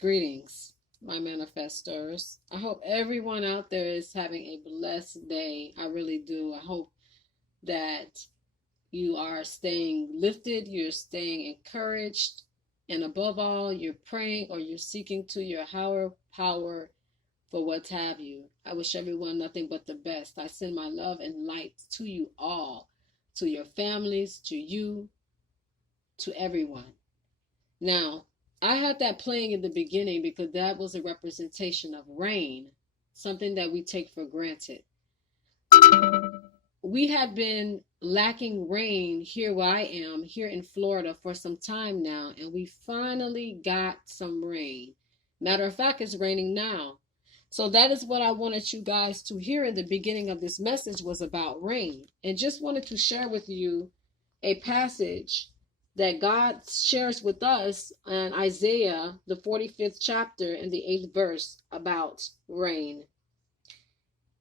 Greetings, my manifestors. I hope everyone out there is having a blessed day. I really do. I hope that you are staying lifted, you're staying encouraged, and above all, you're praying or you're seeking to your higher power for what have you. I wish everyone nothing but the best. I send my love and light to you all, to your families, to you, to everyone. Now, I had that playing in the beginning because that was a representation of rain, something that we take for granted. We had been lacking rain here where I am, here in Florida, for some time now, and we finally got some rain. Matter of fact, it's raining now. So that is what I wanted you guys to hear in the beginning of this message, was about rain. And just wanted to share with you a passage that God shares with us in Isaiah, the 45th chapter and the 8th verse, about rain.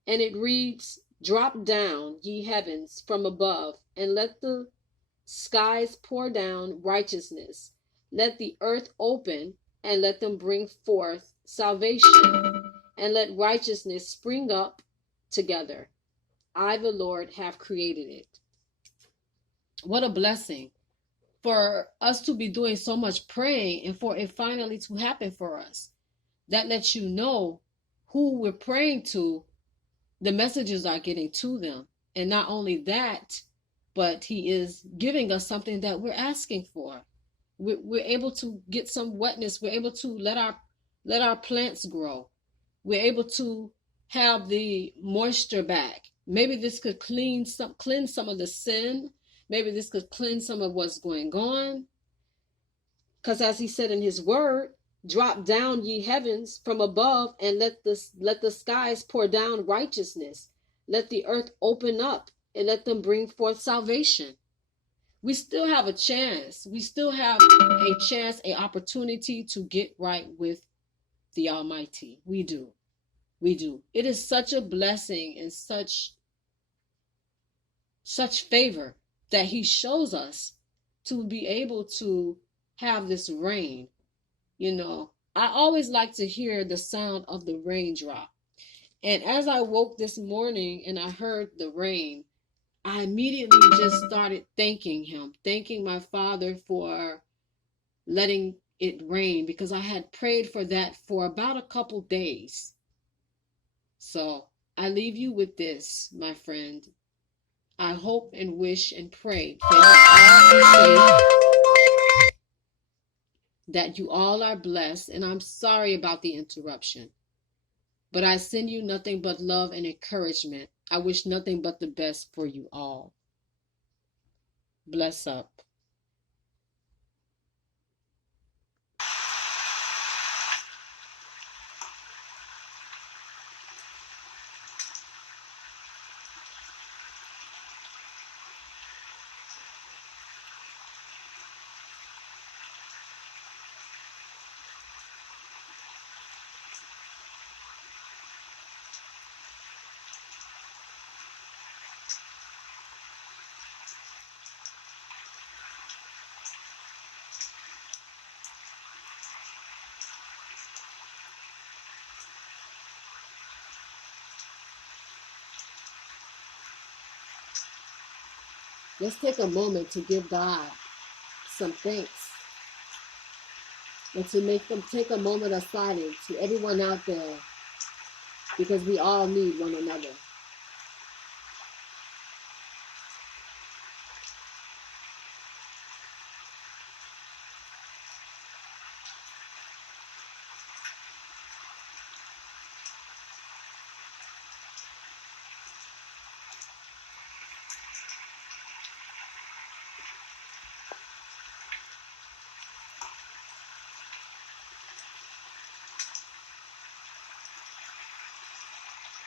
And it reads, "Drop down, ye heavens, from above, and let the skies pour down righteousness. Let the earth open, and let them bring forth salvation, and let righteousness spring up together. I, the Lord, have created it." What a blessing for us to be doing so much praying and for it finally to happen for us. That lets you know who we're praying to, the messages are getting to them. And not only that, but he is giving us something that we're asking for. We're able to get some wetness. We're able to let our plants grow. We're able to have the moisture back. Maybe this could cleanse some of the sin. Maybe this could cleanse some of what's going on. Because as he said in his word, "Drop down, ye heavens, from above, and let the skies pour down righteousness. Let the earth open up, and let them bring forth salvation." We still have a chance. We still have a chance, an opportunity to get right with the Almighty. We do. We do. It is such a blessing and such favor that he shows us to be able to have this rain. You know, I always like to hear the sound of the raindrop. And as I woke this morning and I heard the rain, I immediately just started thanking him, thanking my Father for letting it rain, because I had prayed for that for about a couple days. So I leave you with this, my friend. I hope and wish and pray that you all are blessed. And I'm sorry about the interruption, but I send you nothing but love and encouragement. I wish nothing but the best for you all. Bless up. Let's take a moment to give God some thanks and to make them take a moment of silence to everyone out there, because we all need one another.